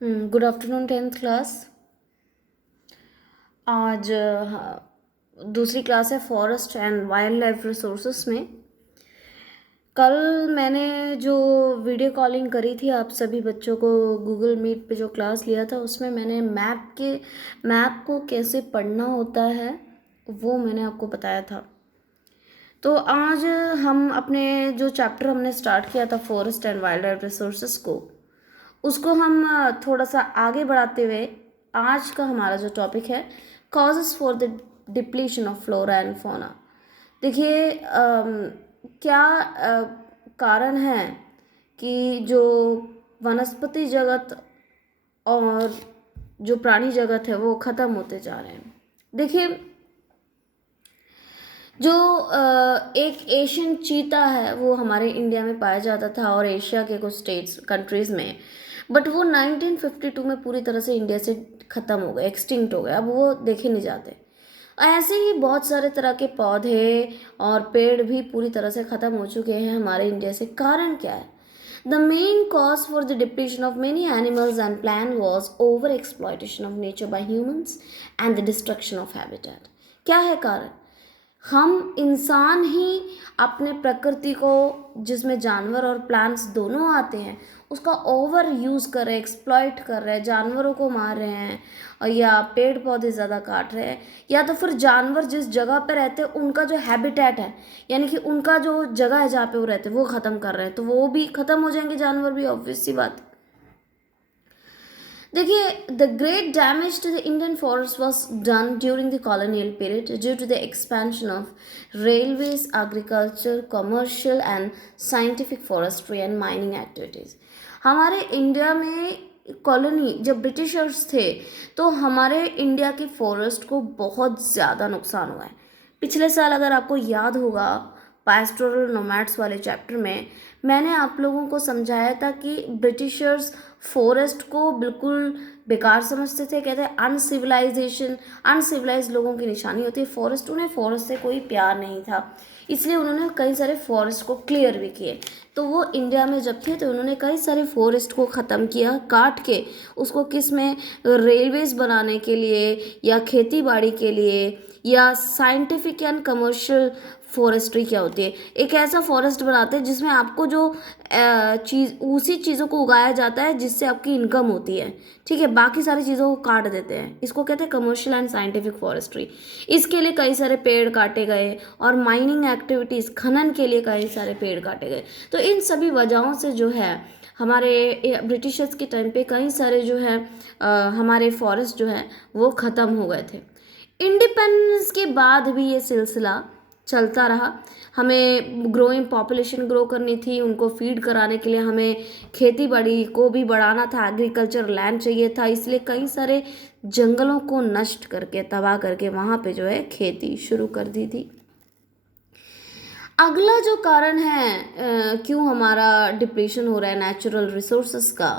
Good afternoon 10th class. आज दूसरी class है forest and wild life resources में। कल मैंने जो वीडियो कॉलिंग करी थी आप सभी बच्चों को, गूगल मीट पे जो क्लास लिया था उसमें मैंने मैप को कैसे पढ़ना होता है वो मैंने आपको बताया था। तो आज हम अपने जो चैप्टर हमने स्टार्ट किया था forest and wild life resources को, उसको हम थोड़ा सा आगे बढ़ाते हुए आज का हमारा जो टॉपिक है causes for the depletion of flora and fauna. देखिए क्या कारण है कि जो वनस्पति जगत और जो प्राणी जगत है वो ख़त्म होते जा रहे हैं। देखिए जो एक एशियन चीता है वो हमारे इंडिया में पाया जाता था और एशिया के कुछ स्टेट्स कंट्रीज़ में, बट वो 1952 में पूरी तरह से इंडिया से ख़त्म हो गए, एक्सटिंक्ट हो गए, अब वो देखे नहीं जाते। ऐसे ही बहुत सारे तरह के पौधे और पेड़ भी पूरी तरह से ख़त्म हो चुके हैं हमारे इंडिया से। कारण क्या है? The main cause for the depletion of many animals and plant was over exploitation of nature by humans and the destruction of habitat. क्या है कारण? हम इंसान ही अपने प्रकृति को, जिसमें जानवर और प्लांट्स दोनों आते हैं, उसका ओवर यूज़ कर रहे हैं, एक्सप्लॉइट कर रहे हैं, जानवरों को मार रहे हैं और या पेड़ पौधे ज़्यादा काट रहे हैं, या तो फिर जानवर जिस जगह पे रहते हैं उनका जो हैबिटेट है, यानी कि उनका जो जगह है जहाँ पे वो रहते हैं वो ख़त्म कर रहे हैं, तो वो भी ख़त्म हो जाएंगे जानवर भी, ऑब्वियस सी बात है। देखिए the great damage to the Indian forest was done during the colonial period due to the expansion of railways, agriculture, commercial and scientific forestry and mining activities. हमारे इंडिया में कॉलोनी जब ब्रिटिशर्स थे तो हमारे India के forest को बहुत ज़्यादा नुकसान हुआ है। पिछले साल अगर आपको याद होगा पास्टोरल नोमैड्स वाले चैप्टर में मैंने आप लोगों को समझाया था कि ब्रिटिशर्स फॉरेस्ट को बिल्कुल बेकार समझते थे, कहते हैं अनसिविलाइज लोगों की निशानी होती है फॉरेस्ट। उन्हें फॉरेस्ट से कोई प्यार नहीं था, इसलिए उन्होंने कई सारे फॉरेस्ट को क्लियर भी किए। तो वो इंडिया में जब थे तो उन्होंने कई सारे फॉरेस्ट को ख़त्म किया, काट के उसको किस में, रेलवेज बनाने के लिए या खेती बाड़ी के लिए या साइंटिफिक एंड कमर्शियल फॉरेस्ट्री। क्या होती है? एक ऐसा फॉरेस्ट बनाते हैं जिसमें आपको जो चीज़ उसी चीज़ों को उगाया जाता है जिससे आपकी इनकम होती है, ठीक है, बाकी सारी चीज़ों को काट देते हैं। इसको कहते हैं कमर्शियल एंड साइंटिफिक फॉरेस्ट्री। इसके लिए कई सारे पेड़ काटे गए और माइनिंग एक्टिविटीज़, खनन के लिए कई सारे पेड़ काटे गए। तो इन सभी वजहों से जो है हमारे ब्रिटिशर्स के टाइम पे कई सारे जो है हमारे फॉरेस्ट जो है वो ख़त्म हो गए थे। इंडिपेंडेंस के बाद भी ये सिलसिला चलता रहा। हमें ग्रोइंग पॉपुलेशन ग्रो करनी थी, उनको फीड कराने के लिए हमें खेती बाड़ी को भी बढ़ाना था, एग्रीकल्चर लैंड चाहिए था, इसलिए कई सारे जंगलों को नष्ट करके, तबाह करके वहाँ पे जो है खेती शुरू कर दी थी। अगला जो कारण है क्यों हमारा डिप्लीशन हो रहा है नेचुरल रिसोर्सेस का,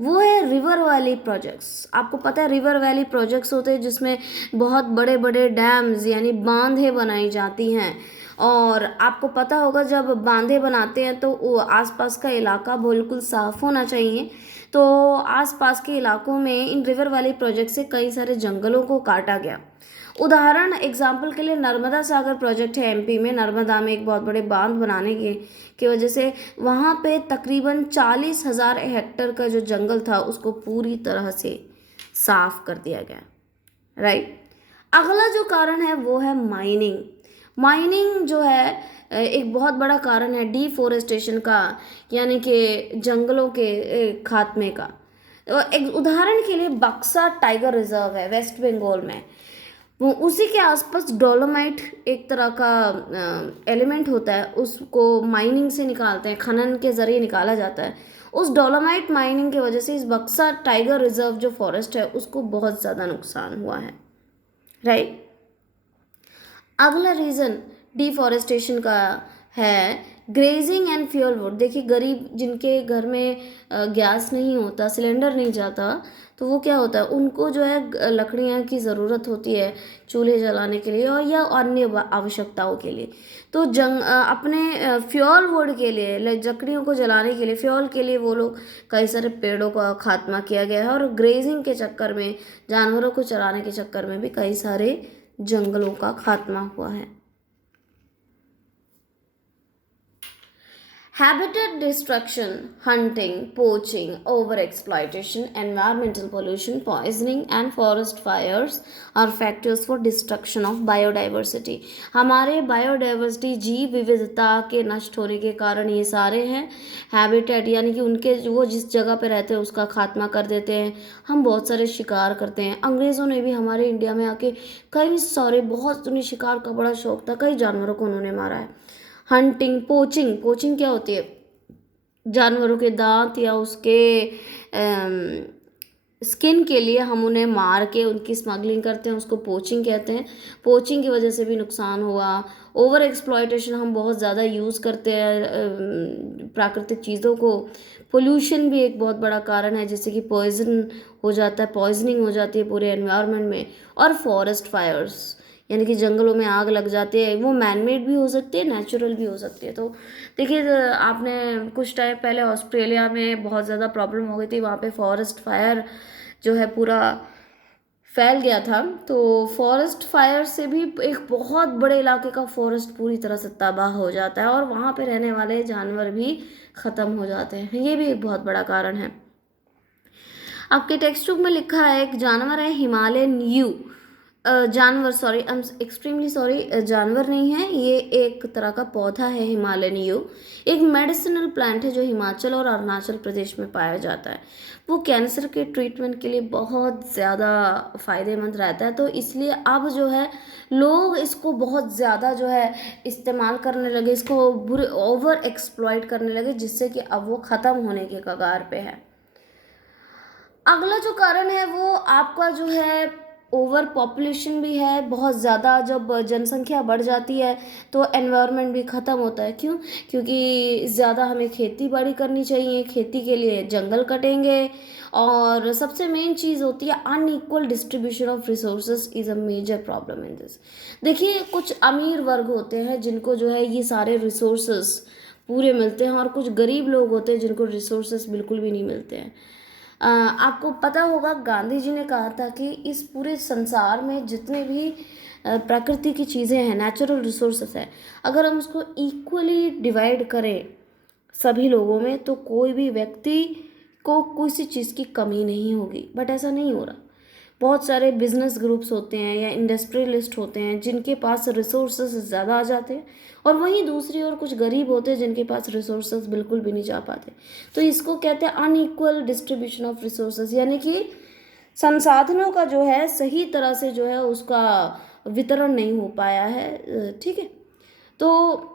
वो है रिवर वैली प्रोजेक्ट्स। आपको पता है रिवर वैली प्रोजेक्ट्स होते हैं जिसमें बहुत बड़े बड़े डैम्स यानी बांधें बनाई जाती हैं। और आपको पता होगा जब बांधें बनाते हैं तो वो आसपास का इलाका बिल्कुल साफ़ होना चाहिए। तो आसपास के इलाकों में इन रिवर वैली प्रोजेक्ट से कई सारे जंगलों को काटा गया। उदाहरण एग्जाम्पल के लिए नर्मदा सागर प्रोजेक्ट है एमपी में। नर्मदा में एक बहुत बड़े बांध बनाने की वजह से वहाँ पे तकरीबन 40,000 हेक्टेयर का जो जंगल था उसको पूरी तरह से साफ कर दिया गया, राइट। अगला जो कारण है वो है माइनिंग। माइनिंग जो है एक बहुत बड़ा कारण है डिफोरेस्टेशन का, यानी कि जंगलों के खात्मे का। तो एक उदाहरण के लिए बक्सा टाइगर रिजर्व है वेस्ट बंगाल में। वो उसी के आसपास डोलोमाइट एक तरह का एलिमेंट होता है, उसको माइनिंग से निकालते हैं, खनन के ज़रिए निकाला जाता है। उस डोलोमाइट माइनिंग की वजह से इस बक्सा टाइगर रिजर्व जो फॉरेस्ट है उसको बहुत ज़्यादा नुकसान हुआ है, राइट। अगला रीज़न डिफॉरेस्टेशन का है ग्रेजिंग एंड फ्यूल वुड, देखिए गरीब जिनके घर में गैस नहीं होता, सिलेंडर नहीं जाता, तो वो क्या होता है, उनको जो है लकड़ियाँ की ज़रूरत होती है चूल्हे जलाने के लिए और या अन्य आवश्यकताओं के लिए। तो अपने फ्यूल वुड के लिए, लकड़ियों को जलाने के लिए, फ्यूल के लिए वो लोग कई सारे पेड़ों का खात्मा किया गया है, और ग्रेजिंग के चक्कर में, जानवरों को चराने के चक्कर में भी कई सारे जंगलों का खात्मा हुआ है। Habitat destruction, hunting, poaching, overexploitation, environmental pollution, poisoning and forest fires are factors for destruction of biodiversity. हमारे बायोडाइवर्सिटी, जीव विविधता के नष्ट होने के कारण ये सारे हैं। हैबिटेट यानी कि उनके वो जिस जगह पे रहते हैं उसका खात्मा कर देते हैं। हम बहुत सारे शिकार करते हैं। अंग्रेज़ों ने भी हमारे इंडिया में आके कई सारे, बहुत उन्हें शिकार का बड़ा शौक था, कई जानवरों को उन्होंने मारा है। हंटिंग, पोचिंग, पोचिंग क्या होती है, जानवरों के दांत या उसके स्किन के लिए हम उन्हें मार के उनकी स्मगलिंग करते हैं, उसको पोचिंग कहते हैं। पोचिंग की वजह से भी नुकसान हुआ। ओवर एक्सप्लॉयटेशन, हम बहुत ज़्यादा यूज़ करते हैं प्राकृतिक चीज़ों को। पोल्यूशन भी एक बहुत बड़ा कारण है, जैसे कि पॉइजन हो जाता है, पॉइजनिंग हो जाती है पूरे एनवायरनमेंट में। और फॉरेस्ट फायर्स यानी कि जंगलों में आग लग जाती है, वो मैनमेड भी हो सकती है, नेचुरल भी हो सकती है। तो देखिए आपने कुछ टाइम पहले ऑस्ट्रेलिया में बहुत ज़्यादा प्रॉब्लम हो गई थी, वहाँ पे फॉरेस्ट फायर जो है पूरा फैल गया था। तो फॉरेस्ट फायर से भी एक बहुत बड़े इलाके का फॉरेस्ट पूरी तरह से तबाह हो जाता है और वहाँ पे रहने वाले जानवर भी ख़त्म हो जाते हैं। ये भी एक बहुत बड़ा कारण है। आपके टेक्स्ट बुक में लिखा है एक जानवर है हिमालयन यू, जानवर, sorry, I am extremely sorry, जानवर नहीं है, ये एक तरह का पौधा है हिमालयन यू। एक मेडिसिनल प्लांट है जो हिमाचल और अरुणाचल प्रदेश में पाया जाता है। वो कैंसर के ट्रीटमेंट के लिए बहुत ज़्यादा फ़ायदेमंद रहता है। तो इसलिए अब जो है लोग इसको बहुत ज़्यादा जो है इस्तेमाल करने लगे, इसको बुरे ओवर एक्सप्लॉइट करने लगे, जिससे कि अब वो ख़त्म होने के कगार पे है। अगला जो कारण है वो आपका जो है ओवर पॉपुलेशन भी है। बहुत ज़्यादा जब जनसंख्या बढ़ जाती है तो एनवायरनमेंट भी ख़त्म होता है। क्यों? क्योंकि ज़्यादा हमें खेती बाड़ी करनी चाहिए, खेती के लिए जंगल कटेंगे। और सबसे मेन चीज़ होती है unequal distribution of resources is a major problem in this. देखिए कुछ अमीर वर्ग होते हैं जिनको जो है ये सारे रिसोर्सेज पूरे मिलते हैं, और कुछ गरीब लोग होते हैं जिनको रिसोर्सेज बिल्कुल भी नहीं मिलते हैं। आपको पता होगा गांधी जी ने कहा था कि इस पूरे संसार में जितने भी प्रकृति की चीज़ें हैं, नेचुरल रिसोर्सेस है, अगर हम उसको इक्वली डिवाइड करें सभी लोगों में तो कोई भी व्यक्ति को किसी चीज़ की कमी नहीं होगी। बट ऐसा नहीं हो रहा। बहुत सारे बिजनेस ग्रुप्स होते हैं या इंडस्ट्रियलिस्ट होते हैं जिनके पास रिसोर्सेज ज़्यादा आ जाते हैं, और वहीं दूसरी ओर कुछ गरीब होते हैं जिनके पास रिसोर्सेज बिल्कुल भी नहीं जा पाते। तो इसको कहते हैं अनइक्वल डिस्ट्रीब्यूशन ऑफ रिसोर्सेज, यानी कि संसाधनों का जो है सही तरह से जो है उसका वितरण नहीं हो पाया है। ठीक है, तो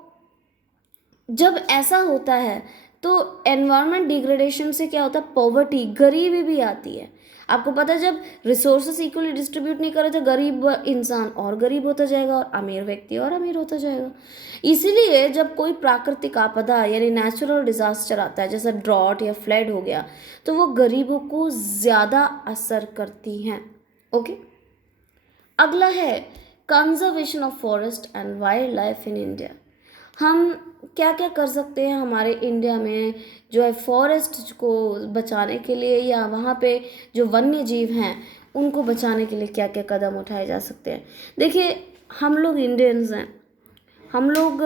जब ऐसा होता है तो एनवायरनमेंट डिग्रेडेशन से क्या होता है, पॉवर्टी, गरीबी भी आती है। आपको पता है जब रिसोर्सेस इक्वली डिस्ट्रीब्यूट नहीं करे तो गरीब इंसान और गरीब होता जाएगा और अमीर व्यक्ति और अमीर होता जाएगा। इसीलिए जब कोई प्राकृतिक आपदा यानी नेचुरल डिजास्टर आता है, जैसे ड्रॉट या फ्लड हो गया, तो वो गरीबों को ज़्यादा असर करती हैं। ओके, अगला है conservation of forest and wild life in India. हम क्या क्या कर सकते हैं हमारे इंडिया में जो है फॉरेस्ट को बचाने के लिए, या वहाँ पे जो वन्य जीव हैं उनको बचाने के लिए क्या क्या कदम उठाए जा सकते हैं। देखिए हम लोग इंडियंस हैं, हम लोग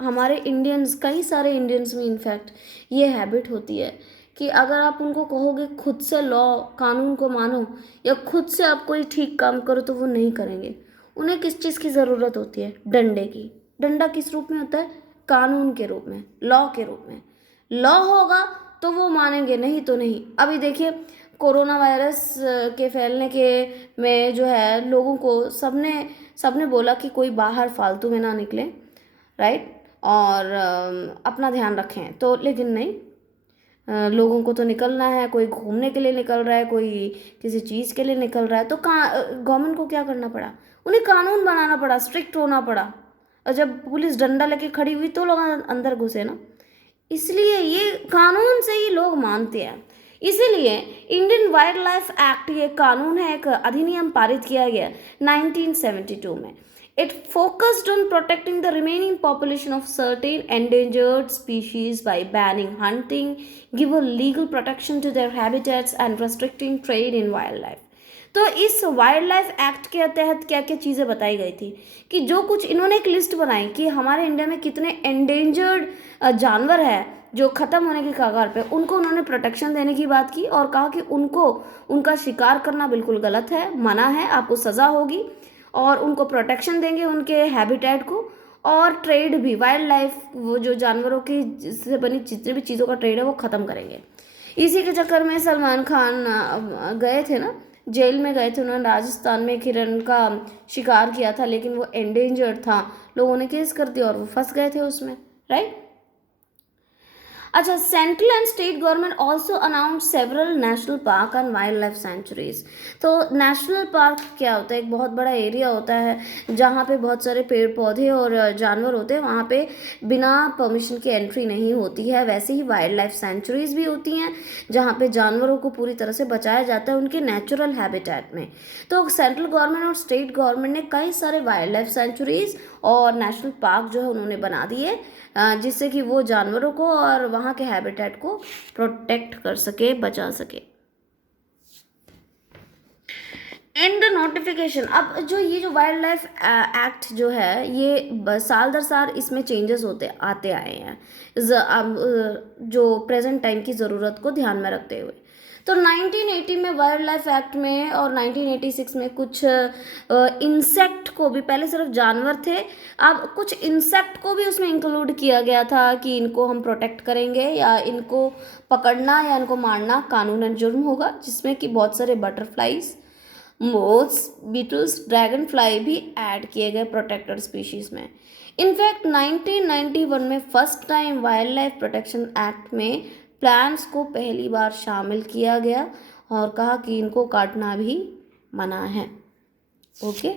हमारे इंडियंस, कई सारे इंडियंस में इनफैक्ट ये हैबिट होती है कि अगर आप उनको कहोगे खुद से लॉ कानून को मानो या खुद से आप कोई ठीक काम करो तो वो नहीं करेंगे। उन्हें किस चीज़ की ज़रूरत होती है? डंडे की। डंडा किस रूप में होता है? कानून के रूप में, लॉ के रूप में। लॉ होगा तो वो मानेंगे, नहीं तो नहीं। अभी देखिए कोरोना वायरस के फैलने के में जो है लोगों को सबने सबने बोला कि कोई बाहर फालतू में ना निकले, राइट, और अपना ध्यान रखें। तो लेकिन नहीं, लोगों को तो निकलना है, कोई घूमने के लिए निकल रहा है, कोई किसी चीज़ के लिए निकल रहा है, तो गवर्नमेंट को क्या करना पड़ा? उन्हें कानून बनाना पड़ा, स्ट्रिक्ट होना पड़ा, और जब पुलिस डंडा लेके खड़ी हुई तो लोग अंदर घुसे ना, इसलिए ये कानून से ही लोग मानते हैं। इसीलिए इंडियन वाइल्ड लाइफ एक्ट, ये कानून है, एक अधिनियम पारित किया गया 1972 में। It focused on protecting the remaining population of certain endangered species by banning hunting, give a legal protection to their habitats and restricting trade in wild life. तो इस वाइल्ड लाइफ एक्ट के तहत क्या क्या चीज़ें बताई गई थी कि जो कुछ इन्होंने एक लिस्ट बनाई कि हमारे इंडिया में कितने एंडेंजर्ड जानवर है जो ख़त्म होने की कगार पे, उनको उन्होंने प्रोटेक्शन देने की बात की और कहा कि उनको उनका शिकार करना बिल्कुल गलत है, मना है, आपको सज़ा होगी, और उनको प्रोटेक्शन देंगे उनके हैबिटेट को, और ट्रेड भी, वाइल्ड लाइफ वो जो जानवरों की से बनी जितनी भी चीज़ों का ट्रेड है वो ख़त्म करेंगे। इसी के चक्कर में सलमान खान गए थे ना, जेल में गए थे, उन्होंने राजस्थान में एक हिरण का शिकार किया था, लेकिन वो एंडेंजर्ड था, लोगों ने केस कर दिया और वो फंस गए थे उसमें, राइट। अच्छा, central and state government also announce several national park and wild life sanctuaries. तो नेशनल पार्क क्या होता है, एक बहुत बड़ा एरिया होता है जहाँ पे बहुत सारे पेड़ पौधे और जानवर होते हैं, वहाँ पे बिना परमिशन के एंट्री नहीं होती है। वैसे ही वाइल्ड लाइफ सेंचुरीज भी होती हैं जहाँ पे जानवरों को पूरी तरह से बचाया जाता है उनके नेचुरल हैबिटेट में। तो सेंट्रल गवर्नमेंट और स्टेट गवर्नमेंट ने कई सारे वाइल्ड लाइफ सेंचुरीज और नेशनल पार्क जो है उन्होंने बना दिए, जिससे कि वो जानवरों को और वहाँ के हैबिटेट को प्रोटेक्ट कर सके, बचा सके। एंड नोटिफिकेशन, अब जो ये जो वाइल्ड लाइफ एक्ट जो है ये साल दर साल इसमें चेंजेस होते आते आए हैं जो प्रेजेंट टाइम की ज़रूरत को ध्यान में रखते हुए। तो 1980 में वाइल्ड लाइफ एक्ट में और 1986 में कुछ इंसेक्ट को भी, पहले सिर्फ जानवर थे, अब कुछ इंसेक्ट को भी उसमें इंक्लूड किया गया था कि इनको हम प्रोटेक्ट करेंगे या इनको पकड़ना या इनको मारना कानूनन जुर्म होगा, जिसमें कि बहुत सारे butterflies, moths, beetles, dragonfly भी ऐड किए गए प्रोटेक्टेड स्पीशीज में। इनफैक्ट 1991 में first time wild life protection act में प्लांट्स को पहली बार शामिल किया गया और कहा कि इनको काटना भी मना है। ओके।